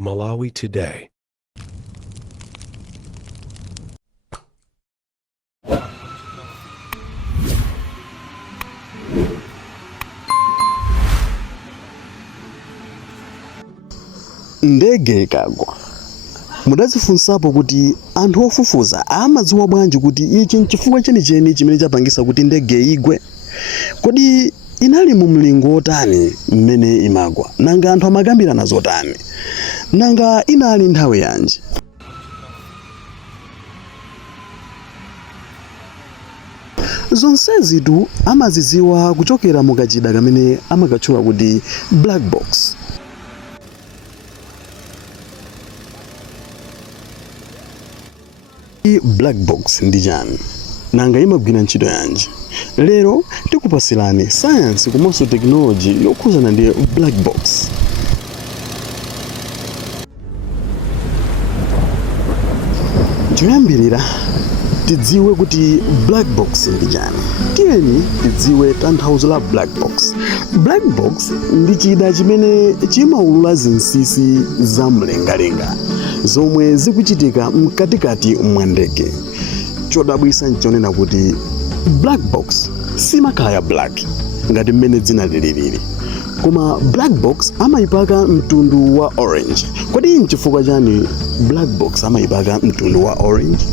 Malawi today. Ndege Ikagwa. Mudazifunsapo kuti anthu ofufuza amadziwa bwanji kuti ichi nchifukwa chenicheni chimene chapangisa kuti ndege igwe? Kodi inali mu mlingo otani mmene imagwa? Nanga anthu amakambirana zotani? Nanga inali nthawi yanji? Zonsezitu amaziziwa kuchokera mu kachida kamene amakatchula kuti black box. Black box ndi chani? Nanga imagwira ntchito yanji? Lero tikupasirani science komanso technology yokhuzana ndi black box. Choyambirira tidziwe kuti black box ndi chani. Tiyeni tidziwe tanthauzo la black box. Black box ndi chida chimene chimaulula zinsinsi za mlengalenga zomwe zikuchitika mkatikati mwa ndege. Chodabwisa nchonena kuti black box simakhala ya black ngati mmene dzina lilili, koma black box amayipaka mtundu wa orange. Kodi nchifukwa chani black box amayipaka mtundu wa orange?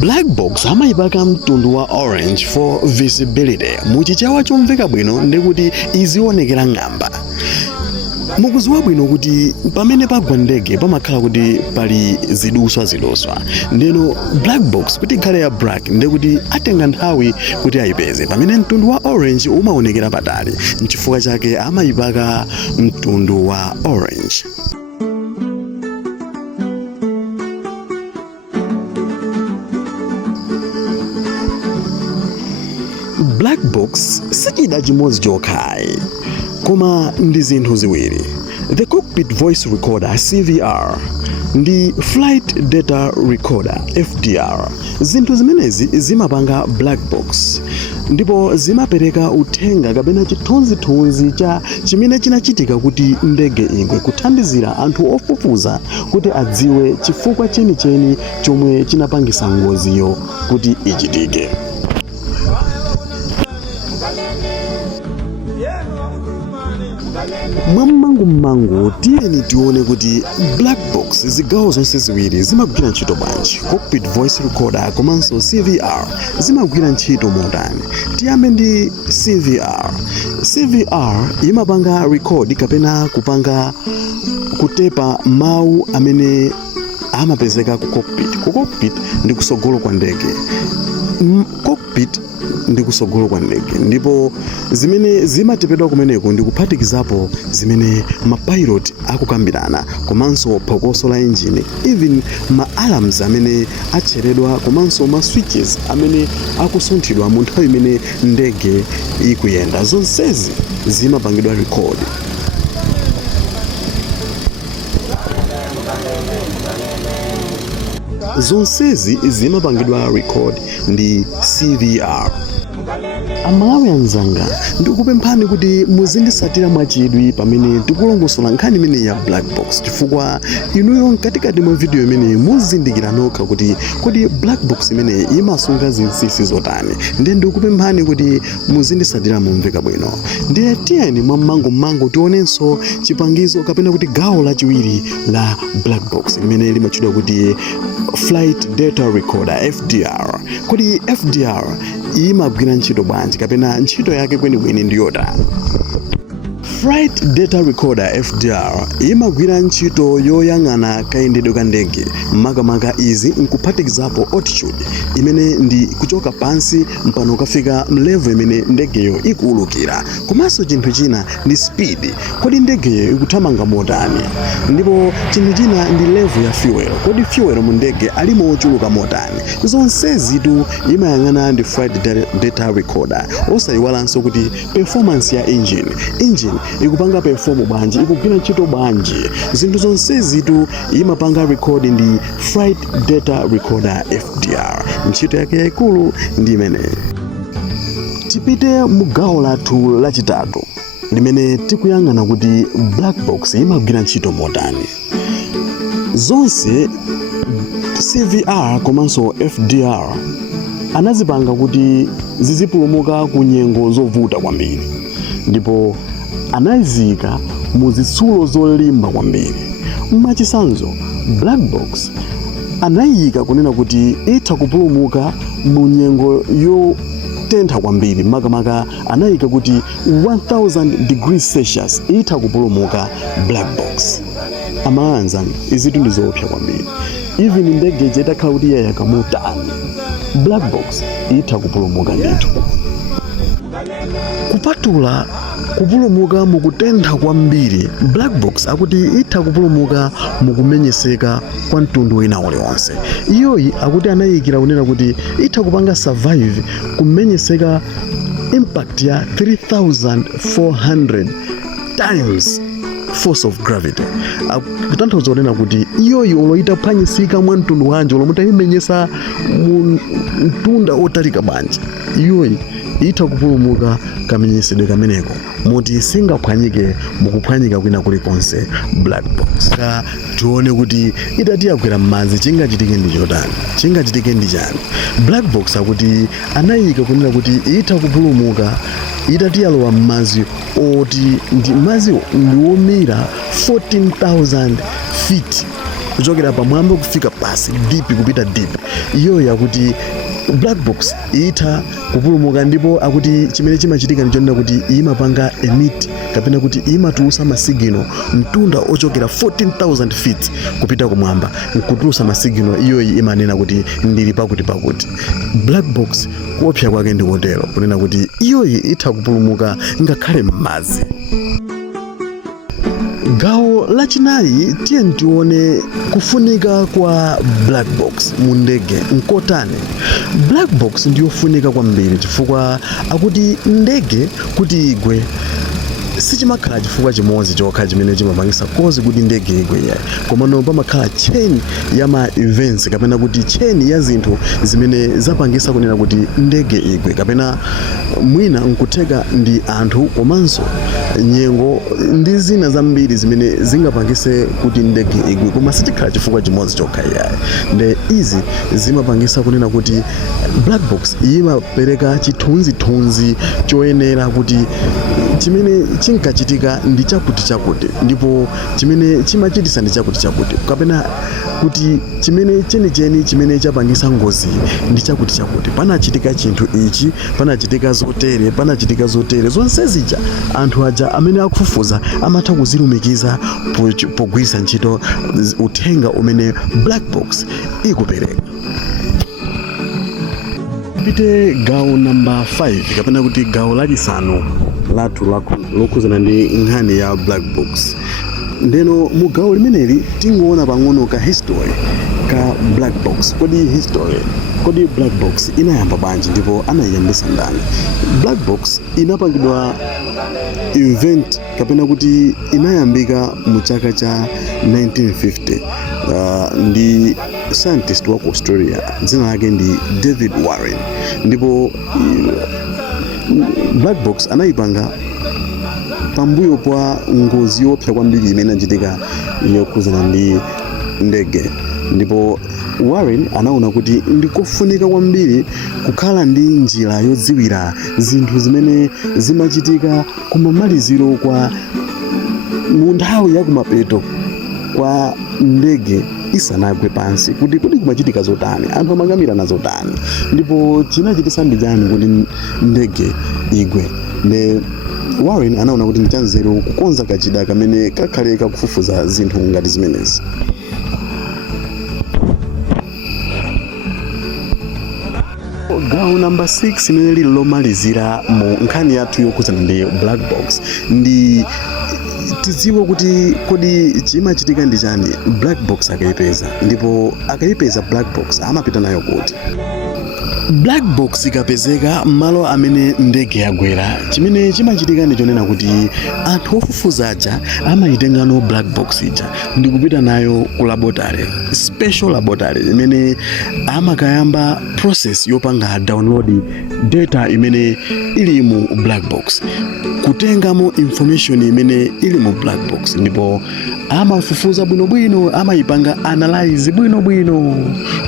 Black box amayipaka mtundu wa orange for visibility. Muchichewa chomveka bwino ndikuti izionekera ng'amba. Mukuziwa bwino kuti pamene pagwa ndege pamakhala kuti pali ziduswa. Ndeno black box kuti ikhale ya black ndikuti atenga nthawi kuti ayipeze, pamene mtundu wa orange umaonekera patali. Nchifukwa chake amayipaka mtundu wa orange. Black box sichida chimodzi chokhayi, koma ndi zinthu ziwiri: the cockpit voice recorder CVR ndi flight data recorder FDR. Zinthu zimenezi zimapanga black box ndipo zimapereka uthenga kapena chithunzithunzi cha chimene chinachitika kuti ndege igwe, kuthandizira anthu ofufuza kuti adziwe chifukwa chenicheni chomwe chinapangisa ngoziyo kuti ichitike. Mwammangu tiyeni tione kuti black box zigawo zonse ziwiri zimagwira ntchito bwanji. Cockpit voice recorder komanso CVR zimagwira ntchito motani. Tiyambe ndi CVR. CVR imapanga record kapena kupanga kutepa mawu amene amapezeka ku cockpit. Ku cockpit ndi kusogolo kwa ndege. Cockpit ndi kusogolo kwa ndege, ndipo zimene zimatepedwa kumeneko ndi kuphatikizapo zimene mapilot akukambirana, komanso phokoso la engine, even ma alarms amene atcheredwa, komanso ma switches amene akusunthidwa mu nthawi imene ndege ikuyenda. Zonsezi zimapangidwa record. Zonsezi zimapangidwa record ndi CVR. Amalawi anzanga, ndikupemphani kuti muzindisatira mwachidwi pamene tikulongosola nkhani imene ya black box, chifukwa inuyo mkatikati mwa video imene muzindikira nokha kuti kodi black box imene imasunga zinsinsi zotani. Ndiye ndikupemphani kuti muzindisatira mumveka bwino. Ndiye tiyeni mwammangu tionenso chipangizo kapena kuti gawo lachiwiri la black box imene limatchedwa kuti flight data recorder FDR. Kodi FDR imagwira ntchito bwanji kapena ntchito yake kwenikweni ndi yotani? Flight data recorder FDR imagwira ntchito yoyang'ana kayendedwe ka ndege, makamaka izi nkuphatikizapo altitude imene ndi kuchoka pansi mpano kafika mlevel imene ndegeyo ikuulukira, komanso chinthu china ndi speed. Kodi ndegeyo ikuthamanga motani? Ndipo chinthu china ndi level ya fuel. Kodi fuel mu ndege alimo ochuluka motani? Zonsezitu imayang'ana ndi flight data recorder. Osayiwalanso kuti performance ya engine ikupanga perform bwanji, ikugwira ntchito bwanji. Zinthu zonsezitu imapanga record ndi flight data recorder FDR. Ntchito yake yaikulu ndi imeneyi. tipite mu gawo lathu lachitatu limene tikuyang'ana kuti black box imagwira ntchito motani. Zonse CVR komanso FDR anazipanga kuti zizipulumuka ku nyengo zovuta kwambiri, ndipo anaziyika mu zitsulo zolimba kwambiri. Mwachitsanzo, black box anayika kunena kuti itha kupulumuka mu nyengo yotentha kwambiri, makamaka anayika kuti 1000 degrees Celsius itha kupulumuka black box. Amalawi anzanga, izitu ndi zoopsa kwambiri. Even ndege itakhala kuti yayaka motani, black box itha kupulumuka ndithu. Kupatula kupulumuka mukutentha kwambiri, black box akuti itha kupulumuka mukumenyeseka kwa mtundu wina uliwonse. Iyoyi akuti anayikira kunena kuti itha kupanga survive kumenyeseka impact ya 3400 times force of gravity. Kutanthauza kunena kuti iyoyi olo itaphwanyisika mwa mtundu wanji olo mutayimenyesa mtunda otalika bwanji, iyoyi itha kupulumuka kamenyesedwe kameneko moti singaphwanyike mukuphwanyika kwina kulikonse black box. Tione kuti itati yakwera m'madzi chingachitike ndi chotani, chingachitike ndi chani. Black box akuti anayika kunena kuti itha kupulumuka itati yalowa m'madzi oti ndi madziwo ndi omira 14,000 feet kuchokera pamwamba kufika pasi deep, kupita deep. Iyoyi akuti black box itha kupulumuka, ndipo akuti chimene chimachitika ndichonena kuti imapanga emit kapena kuti imatulusa masigino mtunda ochokera 14,000 feet kupita kumwamba nkutulusa masigino. Iyoyi imanena kuti ndili pakuti. Black box kuopsa kwake ndi kotero kunena kuti iyoyi itha kupulumuka ngakhale m'madzi. Gawo lachinayi tiye ntione kufunika kwa black box mu ndege nkotani. Black box ndiyofunika kwambiri chifukwa akuti ndege kuti igwe sichimakhala chifukwa chimodzi chokha chimene chimapangisa kozi kuti ndege igwe yayi, komano pamakhala chain ya ma events kapena kuti chain ya zinthu zimene zapangisa kunena kuti ndege igwe, kapena mwina nkutheka ndi anthu komanso nyengo ndi zina zambiri zimene zingapangise kuti ndege igwe, koma sichikhala chifukwa chimodzi chokha yayi. Nde izi zimapangisa kunena kuti black box imapereka chithunzithunzi choyenera kuti chimene chinkachitika ndi chakuti, ndipo chimene chimachitisa ndi chakuti, kapena kuti chimene chenicheni chimene chapangisa ngozi ndi chakuti. Panachitika chinthu ichi, panachitika zotere, zonse zija anthu aja amene akufufuza amatha kuzilumikiza pogwiritsa ntchito uthenga umene black box ikupereka. Pite gawo namba 5 kapena kuti gawo lachisanu lathu lokhuzana ndi nkhani ya black box. Ndeno mu gawo limeneli tingoona pang'ono ka history ka black box. Kodi black box inayamba bwanji ndipo anayiyambisa ndani? Black box inapangidwa event kapena kuti inayambika mu chaka cha 1950 ndi scientist wa Australia dzina lake ndi David Warren, ndipo black box anayipanga pambuyo pa ngozi yopsa kwambiri imene inachitika yokhuzana ndi ndege, ndipo Warren anaona kuti ndikofunika kwambiri kukhala ndi njira yodziwira zinthu zimene zimachitika kumamaliziro kwa mu nthawi ya kumapeto kwa ndege isanagwe pansi, kuti kumachitika zotani, anthu amangamira zotani, ndipo chinachitisa ndi chani kuti ndege igwe. Ne Warren anaona kuti nchanzeru kukonza kachida kamene kakhale kakufufuza zinthu ngati zimenezi. Gawo namba 6 imene lili lomalizira mu nkhani yathu yokhuzana ndi black box ndi tidziwe kuti kodi chimachitika ndi chani black box akayipeza, ndipo akayipeza black box amapita nayo kuti. Black box ikapezeka malo amene ndege yagwera, chimene chimachitika ndi chonena kuti anthu ofufuza aja amayitengano black box ija ndi kupita nayo ku laboratory, special laboratory imene amakayamba process yopanga download data imene ili mu black box, kutengamo information imene ili mu black box, ndipo amafufuza bwinobwino, amayipanga analyze bwinobwino,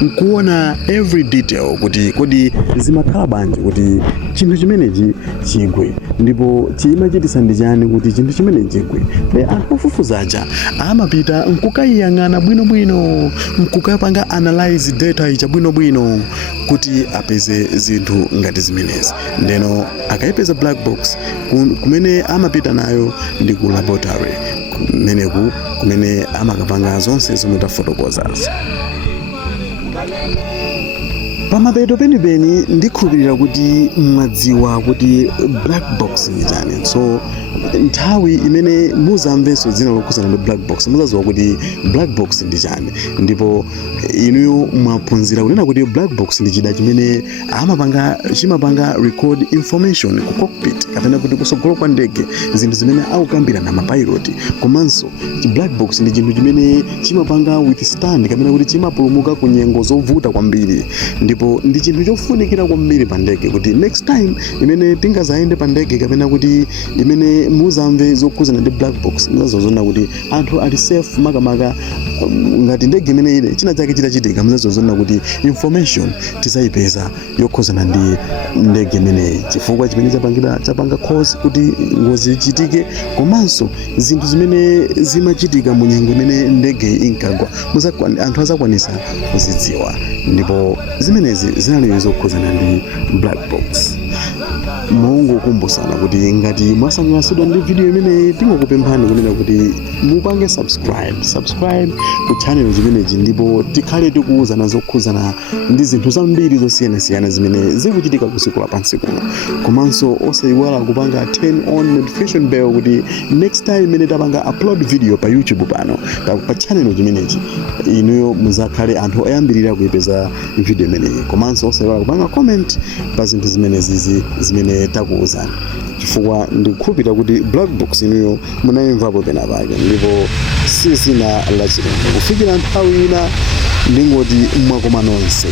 nkuona every detail kuti kodi zimakhala bwanji kuti chinthu chimenechi chigwe, ndipo chimachitisa ndi chani kuti chinthu chimenechi chigwe. Anthu ofufuza aja amapita nkukayiyang'ana bwinobwino, nkukapanga analyze data icha bwinobwino kuti apeze zinthu ngati zimenezi. Ndeno akayipeza black box kumene amapita nayo ndi ku laboratory, kumene amakapanga zonse zomwe tafotokozazo. Pamapeto penipeni ndikhulupirira kuti mwadziwa kuti black box ndi chani. So nthawi imene muzamvenso dzina lokhuzana ndi black box muzadziwa kuti black box ndi chani, ndipo inuyo mwaphunzira kunena kuti black box ndi chida chimene chimapanga record information ku cockpit kapena kuti kusogolo kwa ndege, zinthu zimene akukambira na mapilot. Komanso black box ndi chinthu chimene chimapanga withstand kapena kuti chimapulumuka ku nyengo zovuta kwambiri, ndipo ndi chinthu chofunikira kwambiri pa ndege kuti next time imene tingazayende pa ndege kapena kuti imene muzamve zokhuzana ndi black box muzazoona kuti anthu ali safe, makamaka ngati ndege imene ile china chake chitachitika muzazoona kuti information tizayipeza yokhuzana ndi ndege imeneyi, chifukwa chimene chapanga cause kuti ngozi ichitike, komanso zinthu zimene zimachitika mu nyengo imene ndege inkagwa anthu azakwanisa kuzidziwa, ndipo zimenezi zinali zokhuzana ndi black box. Mungokumbusana kuti ngati mwasangalatsidwa ndi video imeneyi tingokupemphani kunena kuti mupange subscribe ku channel chimenechi, ndipo tikhale tikuwuzana zokhuzana ndi zinthu zambiri zosiyanasiyana zimene zikuchitika kusiku lapansi kuno. Komanso osayiwala kupanga turn on notification bell kuti next time imene tapanga upload video pa YouTube pano pa channel chimenechi inuyo muzakhale anthu oyambirira kuipeza video imeneyi. Komanso osayiwala kupanga comment pa zinthu zimene takuwuzani, chifukwa ndikukhulupirira kuti black box inuyo munayimvapo penapake, ndipo sizina lachilendo. Kufikira nthawi ina ndingoti mwakoma nonse.